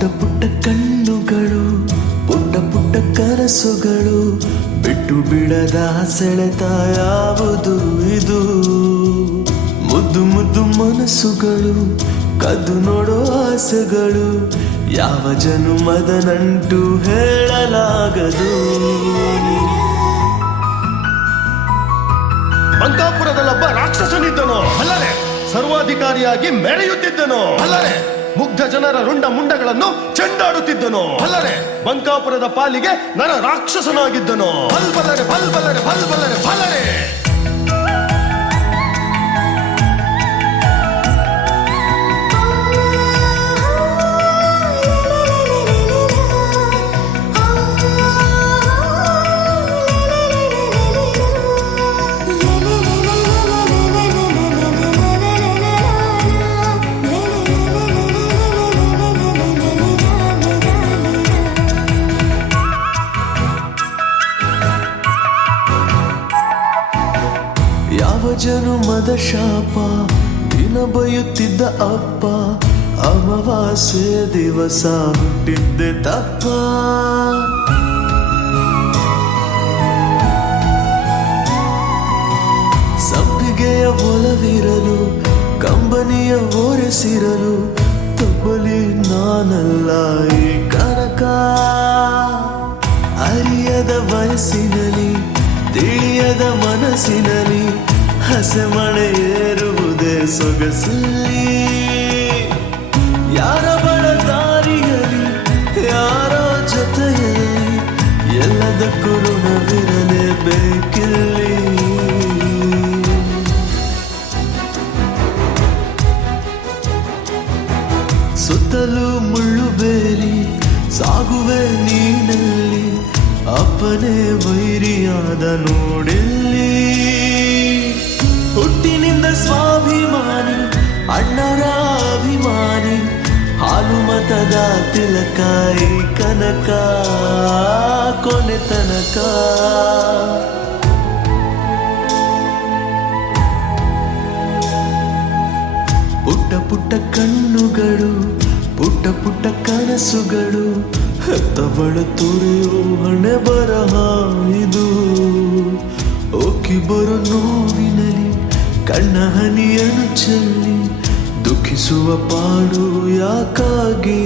ಪುಟ್ಟ ಪುಟ್ಟ ಕಣ್ಣುಗಳು, ಪುಟ್ಟ ಪುಟ್ಟ ಕನಸುಗಳು, ಬಿಟ್ಟು ಬಿಡದ ಸೆಳೆತ ಯಾವುದು ಇದು? ಮುದ್ದು ಮುದ್ದು ಮನಸ್ಸುಗಳು, ಕದ್ದು ನೋಡೋ ಆಸೆಗಳು, ಯಾವ ಜನುಮದ ನಂಟು ಹೇಳಲಾಗದು. ಬಂಕಾಪುರದಲ್ಲೊಬ್ಬ ರಾಕ್ಷಸನಿದ್ದನು ಅಲ್ಲರೆ, ಸರ್ವಾಧಿಕಾರಿಯಾಗಿ ಮೆರೆಯುತ್ತಿದ್ದನು ಅಲ್ಲರೆ, ಮುಗ್ಧ ಜನರ ರುಂಡ ಮುಂಡಗಳನ್ನು ಚೆಂಡಾಡುತ್ತಿದ್ದನು ಅಲ್ಲರೆ, ಬಂಕಾಪುರದ ಪಾಲಿಗೆ ನರ ರಾಕ್ಷಸನಾಗಿದ್ದನು. ಬಲ್ಬಲರೆ ಬಲ್ಬಲರೆ ಬಲ್ಬಲರೆ ಬಲರೆ. ಯಾವ ಜನುಮದ ಶಾಪ ದಿನ ಬಯುತ್ತಿದ್ದ ಅಪ್ಪ, ಅಮಾವಾಸ್ಯೆ ದಿವಸ ಹುಟ್ಟಿದ್ದೆ ತಪ್ಪ. ಸಂಪಿಗೆಯ ಒಲವಿರಲು, ಕಂಬನಿಯ ಓರೆಸಿರಲು, ತಬ್ಬಲಿ ನಾನಲ್ಲ ಈ ಕನಕ. ಅರಿಯದ ವಯಸ್ಸಿನಲ್ಲಿ, ತಿಳಿಯದ ಮನಸ್ಸಿನಲ್ಲಿ, ಹಸೆಮಣೆ ಏರುವುದೇ ಸೊಗಸಲ್ಲಿ. ಯಾರ ಬಡ ದಾರಿಯಲ್ಲಿ, ಯಾರೋ ಜೊತೆಯಲ್ಲಿ, ಎಲ್ಲದಕ್ಕೂ ಋಣವಿರಲೇಬೇಕಿಲ್ಲಿ. ಸುತ್ತಲೂ ಮುಳ್ಳು ಬೇಲಿ, ಸಾಗುವೆ ನೀನಲ್ಲಿ, ಅಪ್ಪನೇ ವೈರಿಯಾದ ನೋಡಿಲ್ಲಿ. ಹುಟ್ಟಿನಿಂದ ಸ್ವಾಭಿಮಾನಿ, ಅಣ್ಣರ ಅಭಿಮಾನಿ, ಹಾಲು ಮತದ ತಿಲಕ ಈ ಕನಕ ಕೊನೆ ತನಕ. ಪುಟ್ಟ ಪುಟ್ಟ ಕಣ್ಣುಗಳು, ಪುಟ್ಟ ಪುಟ್ಟ ಕನಸುಗಳು, ಹೆತ್ತವಳ ತೊರೆಯೋ ಹಣೆ ಬರಹ ಇದು. ಓಕಿ ಬರೋ ನೋವಿನಲ್ಲಿ ಕಣ್ಣ ಹನಿಯನ್ನು ಚೆಲ್ಲಿ, ದುಃಖಿಸುವ ಪಾಡು ಯಾಕಾಗಿ?